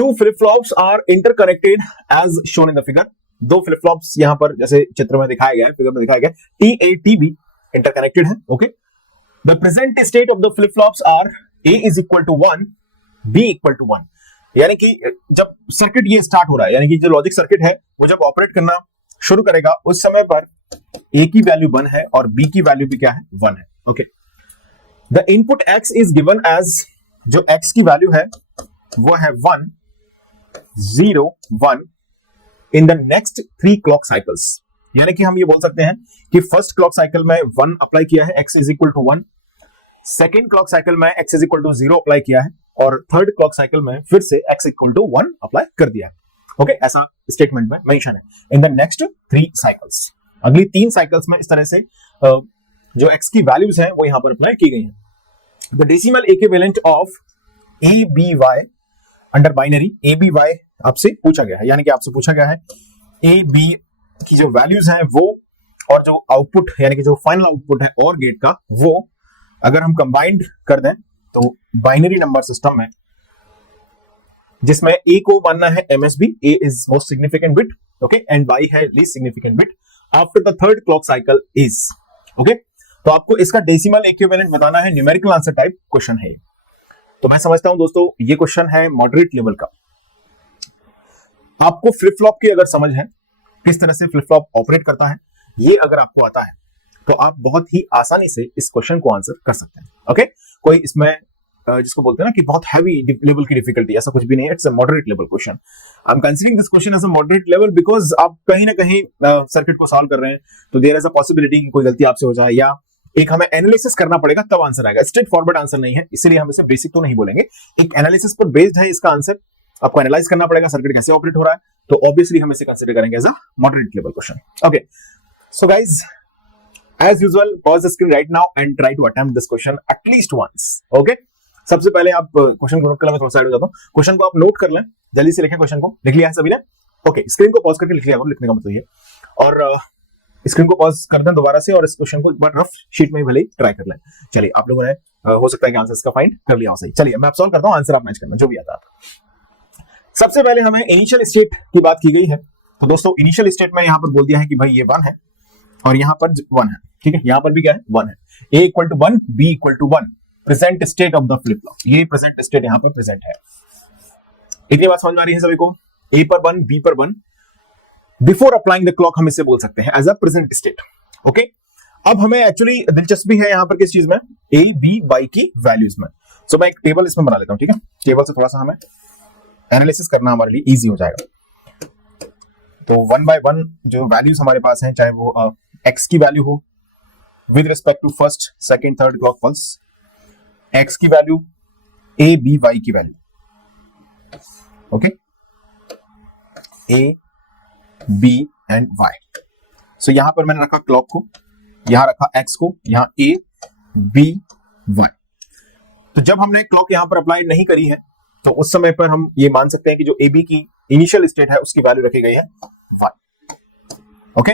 To flip flops are interconnected as shown in the figure. दो flip flops यहां पर जैसे चित्र में दिखाया गया है, फिगर में दिखाया गया T A T B interconnected है। Okay, the present state of the flip flops are A is equal to 1 B equal to 1। यानी कि जब सर्किट ये स्टार्ट हो रहा है, यानी कि जो लॉजिक सर्किट है वो जब ऑपरेट करना शुरू करेगा उस समय पर ए की वैल्यू 1 है और बी की वैल्यू भी क्या है 1 है। Okay, the input x is given as, जो x की वैल्यू है वो है 1 0 1 in the next 3 clock cycles. यानी कि हम ये बोल सकते हैं कि फर्स्ट क्लॉक साइकिल में 1 अप्लाई किया है, x is equal to 1। Second clock cycle में x is equal to 0 apply किया है और थर्ड क्लॉक साइकिल में फिर से x इक्वल टू 1 अप्लाई कर दिया है। ओके, ऐसा स्टेटमेंट में मेंशन है इन द नेक्स्ट 3 साइकिल्स। अगली 3 साइकिल्स में इस तरह से जो x की वैल्यूज हैं वो यहां पर अप्लाई की गई हैं। The decimal equivalent of A B Y under binary, A B Y आपसे पूछा गया है, यानी कि आपसे पूछा गया है ए बी की जो वैल्यूज हैं वो और जो आउटपुट यानी कि जो फाइनल आउटपुट है और गेट का, वो अगर हम कंबाइंड कर दें तो बाइनरी नंबर सिस्टम में जिसमें ए को मानना है MSB, A is most significant bit, okay, and Y है least significant bit after the third clock cycle is. Okay, तो आपको इसका डेसिमल इक्विवेलेंट बताना है, न्यूमेरिकल आंसर टाइप क्वेश्चन है। तो मैं समझता हूं दोस्तों ये क्वेश्चन है मॉडरेट लेवल का। आपको फ्लिप फ्लॉप की अगर समझ है, किस तरह से फ्लिप फ्लॉप ऑपरेट करता है, ये अगर आपको आता है तो आप बहुत ही आसानी से इस क्वेश्चन को आंसर कर सकते हैं। ओके, कोई इसमें जिसको बोलते हैं ना कि बहुत हैवी लेवल की डिफिकल्टी, ऐसा कुछ भी नहीं है। It's a moderate level question. I am considering this question as a moderate level because आप कहीं ना कहीं सर्किट को सॉल्व कर रहे हैं तो देयर इज अ पॉसिबिलिटी कि कोई गलती आपसे हो जाए या एक हमें एनालिसिस करना पड़ेगा तब आंसर आएगा। स्ट्रेट फॉरवर्ड आंसर नहीं है, इसलिए हम इसे बेसिक तो नहीं बोलेंगे। एक एनालिसिस पर बेस्ड है इसका आंसर, आपको एनालाइज करना पड़ेगा सर्किट कैसे ऑपरेट हो रहा है, तो ऑब्वियसली हम इसे कंसीडर करेंगे as a moderate level question. Okay, so guys as usual pause the screen right now and try to attempt this question at least once. Okay, सबसे पहले आप क्वेश्चन को नोट कर लें, मैं थोड़ा साइड हो जाता हूं। क्वेश्चन को आप नोट कर लें, जल्दी से लिखें क्वेश्चन को। लिख लिया है सभी ने? ओके, स्क्रीन को पॉज करके लिख लिया करो, लिखने का मतलब ये। और स्क्रीन को पॉज कर दें दोबारा से और इस क्वेश्चन को एक बार रफ शीट में भी भले ही ट्राई कर लें। चलिए, आप लोगों ने हो सकता है कि आंसर इसका फाइंड कर लिया हो सही। चलिए मैं आप सॉल्व करता हूं, आंसर आप मैच करना जो भी आता है। सबसे पहले हमें इनिशियल स्टेट की बात की गई है, तो दोस्तों इनिशियल स्टेट में यहां पर बोल दिया है कि भाई ये 1 है और यहां पर 1 है, ठीक है, यहां पर भी क्या है 1 है। a equal to 1 b equal to 1 present state of the flip flop, ये प्रेजेंट स्टेट यहां पर प्रेजेंट है। इतनी बात समझ में आ रही है सभी को? a पर 1 b पर 1 बिफोर अप्लाइंग द क्लॉक हम इसे बोल सकते हैं as a present state. Okay, अब हमें एक्चुअली दिलचस्पी है यहां पर किस चीज में, a b y की वैल्यूज में। सो मैं एक टेबल इसमें बना लेता हूं, ठीक है, टेबल से थोड़ा सा हमें एनालिसिस करना हमारे लिए इजी हो जाएगा। तो 1 by 1 जो वैल्यूज हमारे पास हैं, चाहे वो x की वैल्यू हो with respect to first second third clock pulse, x की वैल्यू a b y की value, okay, a b and y। So यहां पर मैंने रखा क्लॉक को, यहां रखा x को, यहां a b y। तो जब हमने क्लॉक यहां पर अप्लाई नहीं करी है तो उस समय पर हम ये मान सकते हैं कि जो a b की इनिशियल स्टेट है उसकी वैल्यू रखी गई है 1। ओके,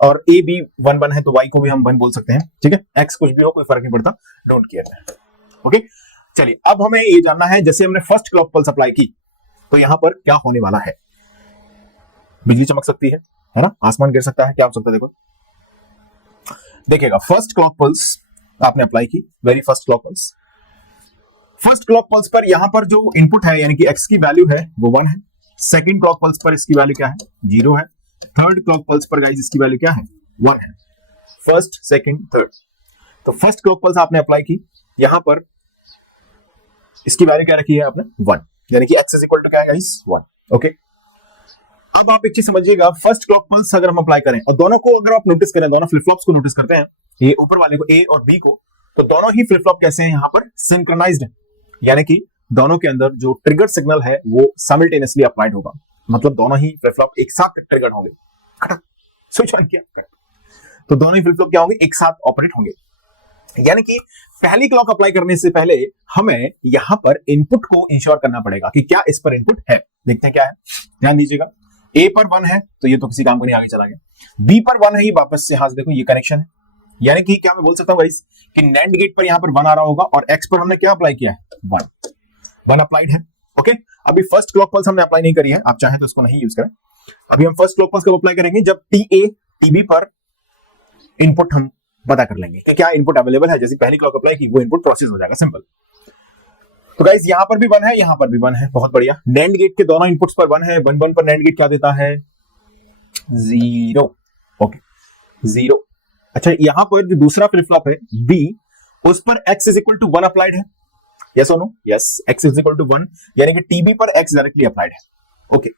और a b 1 1 है तो y को भी हम 1 बोल सकते हैं, ठीक है, x कुछ भी हो कोई फर्क नहीं पड़ता, डोंट केयर। ओके, चलिए अब हमें ये जानना है, जैसे हमने फर्स्ट क्लॉक पल्स अप्लाई की तो यहां पर क्या होने वाला है। बिजली चमक सकती है ना, आसमान गिर सकता है, क्या हो सकता है, देखो देखिएगा। फर्स्ट क्लॉक पल्स आपने अप्लाई की, very first clock pulse, first clock pulse पर यहां पर जो इनपुट है यानी कि x की वैल्यू है वो 1 है। सेकंड क्लॉक पल्स पर इसकी वैल्यू क्या है, 0 है। थर्ड क्लॉक पल्स पर गाइस इसकी वैल्यू क्या है, 1 है। फर्स्ट सेकंड थर्ड, तो फर्स्ट क्लॉक पल्स आपने अप्लाई की, यहां पर इसकी वैल्यू क्या रखी है आपने, 1, यानी कि x इज इक्वल टू क्या है गाइस, 1। ओके, अब आप एक चीज समझिएगा, फर्स्ट क्लॉक पल्स अगर हम अप्लाई करें और दोनों को अगर आप नोटिस करें, दोनों फ्लिप फ्लॉप्स को नोटिस करते हैं, ये ऊपर वाले को a और b को, तो दोनों ही फ्लिप फ्लॉप कैसे हैं यहां पर सिंक्रोनाइज्ड है, यानी कि दोनों के अंदर जो ट्रिगर सिग्नल है वो साइमल्टेनियसली अप्लाइड होगा, मतलब दोनों ही फ्लिप फ्लॉप एक साथ ट्रिगर होंगे, खटक स्विच ऑन किया खटक, तो दोनों ही फ्लिप फ्लॉप क्या होंगे, एक साथ ऑपरेट होंगे। यानी कि पहली क्लॉक अप्लाई करने से पहले हमें यहां पर इनपुट को इंश्योर करना पड़ेगा कि क्या इस पर इनपुट है। देखते हैं क्या है, ध्यान दीजिएगा। ए पर 1 है तो ये तो किसी काम को नहीं, आगे चला गया। बी पर 1 है, ये वापस से हाथ देखो ये कनेक्शन है, यानी कि क्या मैं बोल सकता हूं गाइस कि नैंड गेट पर यहां पर 1 आ रहा होगा और एक्स पर हमने क्या अप्लाई किया है, 1 अप्लाइड है। ओके, अभी फर्स्ट क्लॉक पल्स हमने अप्लाई नहीं करी है, आप चाहें तो इसको नहीं यूज करें। अभी हम फर्स्ट क्लॉक पल्स कब अप्लाई करेंगे, जब TA TB पर इनपुट हम पता कर लेंगे कि क्या इनपुट अवेलेबल है। जैसे पहली क्लॉक अप्लाई की वो इनपुट प्रोसेस हो जाएगा, सिंपल। तो गाइस यहां पर भी 1 है, यहां पर भी 1 है, बहुत बढ़िया। NAND गेट के दोनों इनपुट्स पर 1 है, 1 1 पर NAND गेट क्या देता है, 0। ओके 0। अच्छा यहां पर जो दूसरा फ्लिप फ्लॉप है B, उस पर x is equal to 1 applied है, यस और no, yes x is equal to 1, यानी कि TB पर x डायरेक्टली अप्लाइड है। ओके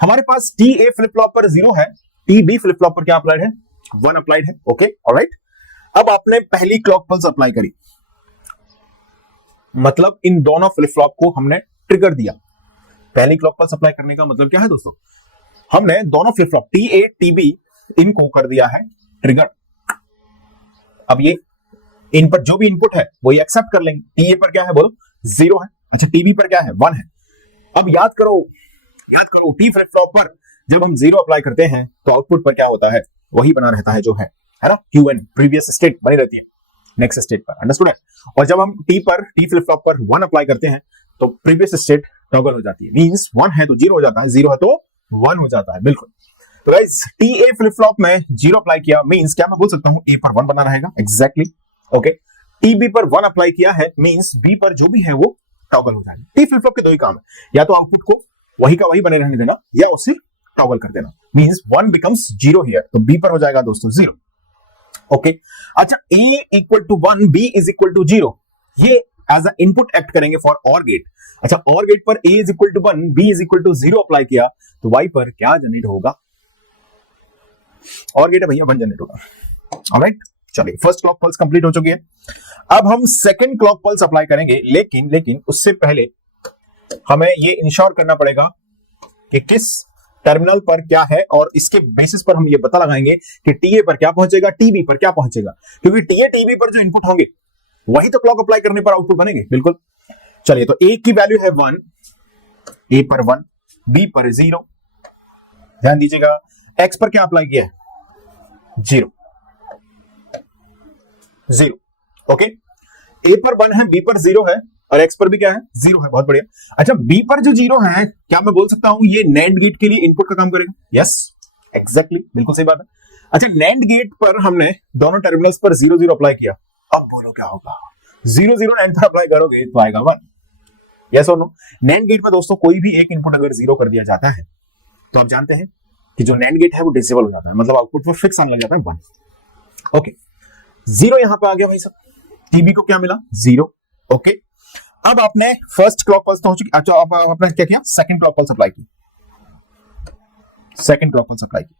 हमारे पास TA फ्लिप फ्लॉप पर 0 है, TB फ्लिप फ्लॉप पर क्या अप्लाइड है, 1 अप्लाइड है। Okay alright. अब आपने पहली क्लॉक पल्स अप्लाई करी, मतलब इन दोनों फ्लिप फ्लॉप को हमने ट्रिगर दिया। पहली क्लॉक पल्स अप्लाई करने का मतलब क्या है दोस्तों, हमने दोनों फ्लिप फ्लॉप TA TB इनको कर दिया है ट्रिगर। अब ये इन पर जो भी इनपुट है वो ये एक्सेप्ट कर लेंगे। TA पर क्या है बोलो, 0 है। अच्छा TB पर क्या है, 1 है। अब याद करो T फ्लिप फ्लॉप पर जब हम 0 अप्लाई करते हैं तो आउटपुट पर क्या होता है, वही बना रहता है जो है ना, QN प्रीवियस स्टेट बनी रहती है नेक्स्ट स्टेट पर, अंडरस्टूड है। और जब हम T फ्लिप फ्लॉप पर 1 अप्लाई करते हैं तो प्रीवियस स्टेट टॉगल हो जाती है, मींस 1 है तो 0 हो जाता है, 0 है तो 1 हो जाता है, बिल्कुल। तो गाइस TA फ्लिप फ्लॉप में 0 अप्लाई किया, मींस क्या मैं बोल सकता हूं, A पर 1 बना रहेगा, एग्जैक्टली। ओके TB पर 1 अप्लाई किया है, मींस B पर जो भी है वो टॉगल हो जाएगा। T फ्लिप फ्लॉप के दो ही काम है, या तो आउटपुट को वही का वही बने रहने देना या उसे टॉगल कर देना, मींस 1 बिकम्स 0 हियर, तो B पर हो जाएगा दोस्तों 0। ओके अच्छा A equal to 1 B is equal to 0, ये एज अ इनपुट एक्ट करेंगे फॉर OR गेट। अच्छा OR गेट पर A is equal to 1 B is equal to 0 apply किया तो Y पर क्या जनरेट होगा, OR गेट है भैया 1 जनरेट होगा। ऑलराइट चलिए फर्स्ट क्लॉक पल्स कंप्लीट हो चुकी है। अब हम सेकंड क्लॉक पल्स अप्लाई करेंगे, लेकिन उससे पहले हमें ये इंश्योर करना पड़ेगा कि किस टर्मिनल पर क्या है, और इसके बेसिस पर हम ये पता लगाएंगे कि TA पर क्या पहुंचेगा, TB पर क्या पहुंचेगा, क्योंकि TA TB पर जो इनपुट होंगे वही तो क्लॉक अप्लाई करने पर आउटपुट बनेंगे, बिल्कुल। चलिए तो A की वैल्यू है 1, A पर 1, B पर 0, ध्यान दीजिएगा। X पर क्या अप्लाई किया है, 0 0। ओके A पर 1 है, B पर 0 है और X पर भी क्या है, 0 है, बहुत बढ़िया। अच्छा B पर जो 0 है, क्या मैं बोल सकता हूं ये NAND गेट के लिए इनपुट का काम करेगा, यस एग्जैक्टली, बिल्कुल सही बात है। अच्छा NAND गेट पर हमने दोनों टर्मिनल्स पर 0 0 अप्लाई किया, अब बोलो क्या होगा, 0 0 NAND पर अप्लाई करोगे तो आएगा 1, यस और नो। NAND गेट पर दोस्तों कोई भी एक इनपुट अगर 0 कर दिया जाता है तो आप जानते हैं कि जो NAND गेट है वो डिसेबल हो जाता है, मतलब आउटपुट पर फिक्स आने लग जाता है 1। ओके 0 यहां पे आ गया भाई साहब, TB को क्या मिला, 0। ओके अब आपने फर्स्ट क्लॉक पल्स तो हो चुकी, अच्छा अब आपने क्या किया, सेकंड क्लॉक पल्स अप्लाई की, सेकंड क्लॉक पल्स अप्लाई की।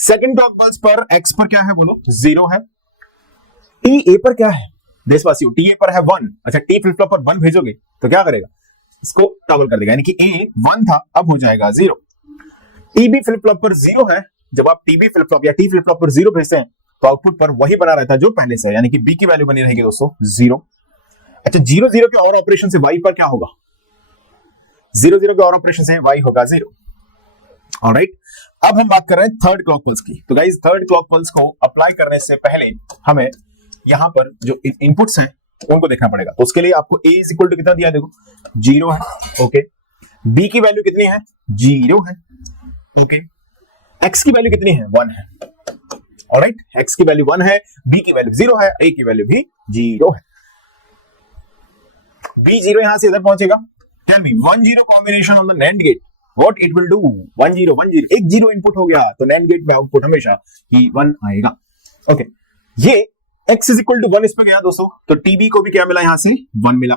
सेकंड क्लॉक पल्स पर X पर क्या है बोलो, 0 है। TA पर क्या है देशवासियों, TA पर है 1। अच्छा T फ्लिप फ्लॉप पर 1 भेजोगे तो क्या करेगा, इसको टॉगल कर देगा, यानी कि A 1 था अब हो जाएगा 0। TB फ्लिप फ्लॉप पर 0 है, जब आप TB फ्लिप फ्लॉप या T फ्लिप फ्लॉप पर 0 भेजते हैं तो आउटपुट पर वही बना रहता है जो पहले से है, यानी कि B की वैल्यू बनी रहेगी दोस्तों 0। अच्छा 0 0 के और ऑपरेशन से Y पर क्या होगा, 0 0 के और ऑपरेशन से Y होगा 0। ऑलराइट अब हम बात कर रहे हैं थर्ड क्लॉक पल्स की। तो गाइस थर्ड क्लॉक पल्स को अप्लाई करने से पहले हमें यहां पर जो इनपुट्स हैं उनको देखना पड़ेगा। तो उसके लिए आपको A इज इक्वल टू कितना दिया, देखो 0 है। ओके B की वैल्यू कितनी है, 0 है। ओके X की वैल्यू कितनी है, 1 है। ऑलराइट X की वैल्यू 1 है, B की वैल्यू 0 है, A की वैल्यू भी 0 है। B 0 यहां से इधर पहुंचेगा, tell me 1 0 combination on the NAND gate what it will do, 1 0 1 0, एक 0 इनपुट हो गया तो NAND गेट में आउटपुट हमेशा ही 1 आएगा। ओके ये X इज इक्वल टू 1 इस पे गया दोस्तों, तो TB को भी क्या मिला, यहां से 1 मिला।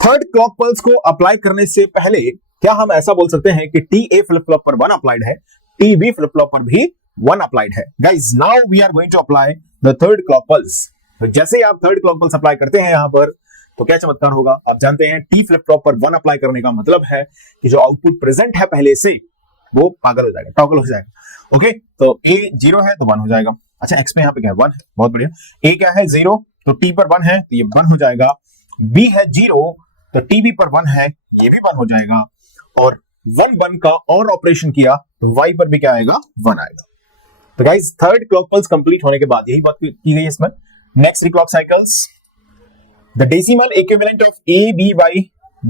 थर्ड क्लॉक पल्स को अप्लाई करने से पहले क्या हम ऐसा बोल सकते हैं कि TA फ्लिप फ्लॉप पर 1 अप्लाइड है, TB फ्लिप फ्लॉप पर भी 1 अप्लाइड है। Guys now we are going to apply the third clock pulse. तो जैसे आप थर्ड क्लॉक पल्स अप्लाई करते हैं यहां पर तो क्या चमत्कार होगा, आप जानते हैं T फ्लिप फ्लॉप पर 1 अप्लाई करने का मतलब है कि जो आउटपुट प्रेजेंट है पहले से वो पागल हो जाएगा, टॉगल हो जाएगा। ओके तो A 0 है तो 1 हो जाएगा। अच्छा X में यहाँ पे क्या है, 1 है, बहुत बढ़िया। A क्या है 0 तो T पर 1 है तो ये 1 हो जाएगा। B है 0 तो TB पर 1 है, ये भी 1 हो जाएगा। और 1 1 का और ऑपरेशन किया तो Y पर भी क्या आएगा, 1 आएगा। तो guys third clock pulse complete होने के बाद यही बात की गई इसमें। Next 3 clock cycles, the decimal equivalent of A B Y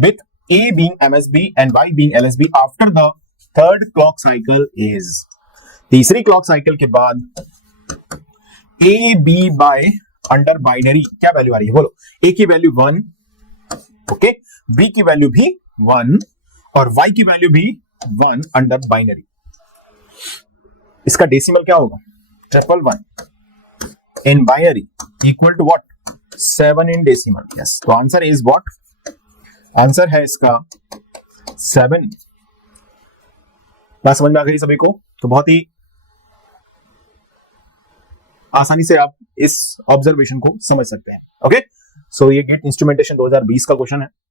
with A being MSB and Y being LSB after the third clock cycle is, तीसरी क्लॉक साइकिल के बाद A B by under binary क्या value आ रही है बोलो? A की value 1, okay, B की value भी 1 और Y की वैल्यू भी 1 अंडर बाइनरी। इसका डेसिमल क्या होगा? 111 in binary equal to what? 7 in decimal. Yes, तो आंसर इज व्हाट? आंसर है इसका 7। बात समझ में आ गई सभी को? तो बहुत ही आसानी से आप इस ऑब्जर्वेशन को समझ सकते हैं। ओके, सो ये गेट इंस्ट्रूमेंटेशन 2020 का क्वेश्चन है।